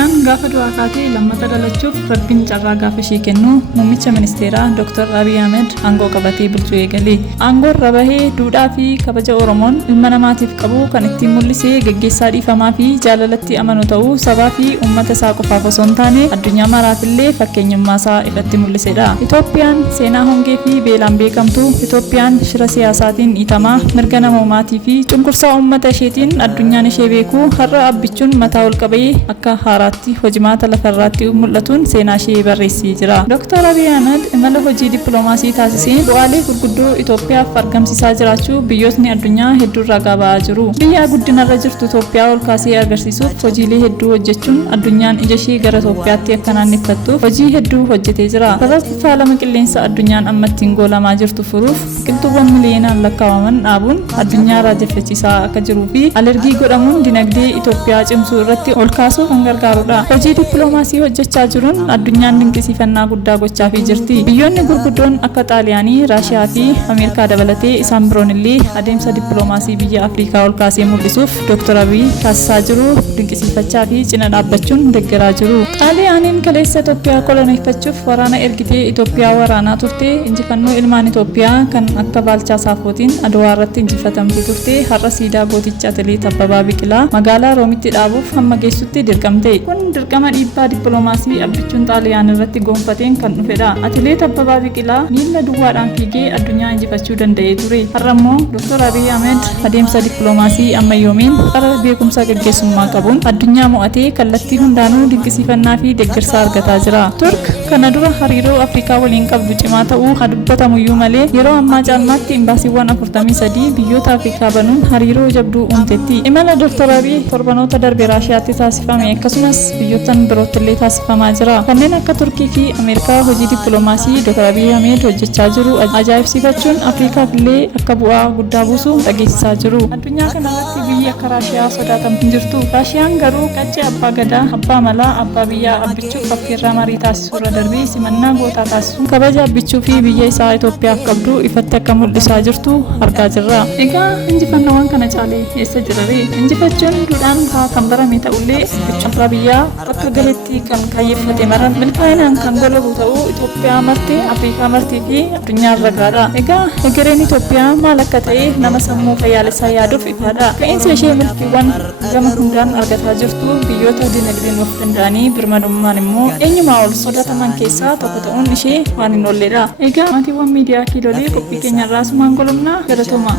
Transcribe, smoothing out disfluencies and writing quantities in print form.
Itoophiyaan gaafa du'aa kaatee lammata dhalachuuf rabbiin carraa gaafa ishee kennu muummicha ministeeraa Dr. Abiy Ahmed aangoo qabatee bulchuu eegale. Aangoon irra bahee duudhaa fi kabaja Oromoon ilma namaatiif qabu kan ittiin mul'isee gaggeessaa dhiifamaa fi jaalalatti amanu ta'uu sabaa fi uummata isaa qofaaf osoo hin taane addunyaa maraafillee fakkeenyummaa isaa ifatti mul'isedha. Itoophiyaan seenaa hongee fi beelaan beekamtu. Itoophiyaan shira siyaasaatiin dhiitamaa mirga namoomaatii fi cunqursaa uummata isheetiin addunyaan ishee beeku har'a abbichuun mataa ol qabee akka haaraatti hojimaata lafarraatti mul'atuun seenaa ishee barreessee jira. Dr. Abiy Ahmed imala hojii dippiloomaasii taasisee bu'aalee gurguddoo Itoophiyaaf argamsiisaa jiraachuu biyyootni addunyaa hedduu irraa ba'aa jiru. Biyya guddinarra jirtu Itoophiyaa ol kaasee agarsiisuuf hojiilee hedduu hojjechuun addunyaan ija ishee gara Itoophiyaatti akka naanneeffattuuf hojii hedduu hojjetee jira. Sararri faalama qilleensa addunyaan amma ittiin goolamaa jirtu furuuf biqiltuuwwan miliyoonaan lakkaa'aman dhaabuun addunyaa raajeffachiisaa akka jiruu fi alergii godhamuun dinagdee Itoophiyaa cimsuu irratti ol kaasuu kan gargaarudha. Hojii dippiloomaasii hojjechaa jiruun addunyaan dinqisiifannaa guddaa gochaafii jirti. Biyyoonni gurguddoon akka Xaaliyaanii, Raashiyaa fi Ameerikaa dabalatee isaan biroon illee adeemsa dippiloomaasii biyya Afrikaa ol kaasee mul'isuuf Dr. Abiy taasisaa jiru dinqisiifachaa fi cina dhaabbachuun deeggaraa jiru. Xaaliyaaniin kaleessa Itoophiyaa koloneeffachuuf waraana ergitee Itoophiyaa waraanaa turte. Injifannoo ilmaan Itoophiyaa kan akka Baalchaa Saafootiin Adwaa irratti injifatamtee turte har'a siidaa gooticha Atileet Abbabaa Biqilaa magaalaa Roomitti dhaabuuf hamma geessutti dirqamte. Kun dirqama dhiibbaa dippiloomaasii abbichuun Xaaliyaan irratti gonfateen kan dhufedha. Atileet Abbabaa Biqilaa miila duwwaadhaan fiigee addunyaa injifachuu danda'ee ture. Har'a immoo Dr. Abiy Ahmed adeemsa dippiloomaasii ammayyoomeen qara beekumsa gaggeessummaa qabuun addunyaa mo'atee kallattii hundaanuu dinqisiifannaa fi deeggarsa argataa jira. Turk kana dura hariiroo Afrikaa waliin qabdu cimaa ta'uu dubbatamuyyuu malee yeroo ammaa caalmaatti imbaasiiwwan 43 biyyoota Afrikaa banuun hariiroo jabduu uumteetti. Imala Dr. Abiy torbanoota darbe Raashiyaatti taasifame akkasumas biyyootan birootti illee taasifamaa jira. Kanneen akka Turkii fi Ameerikaa hojii dippiloomaasii Dr. Abiy Ahmed hojjechaa jiru ajaa'ibsiifachuun Afrikaaf illee akka bu'aa guddaa buusu dhageessisaa jiru. Addunyaa kanarratti biyyi akka Raashiyaa sodaatamtu hin jirtu. Raashiyaan garuu qaccee abbaa gadaa, abbaa malaa, abbaa biyyaa abbichuuf affeerraa marii taasisuu irra darbee simannaa gootaa taasisuun kabaja abbichuu fi biyya isaa Itoophiyaaf qabdu ifatti akka mul'isaa jirtu argaa jirra. Egaa injifannoowwan kana caalee eessa jirare? Injifachuun duudhaan kan barame ta'ullee abbichuun biyyaa bakka galetti kan kaayyeffate maran milkaa'inaan kan golabu ta'uu Itoophiyaa martee Afrikaa martee fi addunyaa ragaadha. Egaa egereen Itoophiyaa maal akka ta'e nama sammuu fayyaalessaa yaaduuf ifaadha. Ka'insa ishee milkiiwwan gama hundaan argataa jirtu biyyoota dinagdeen of danda'anii birmadummaan immoo eenyumaa ol sodaataman keessaa tokko ta'uun ishee waan hin oolledha. Egaa maatiiwwan miidiyaa Kiilolee qophii keenyarraa sumaan golomnaa galatoomaa.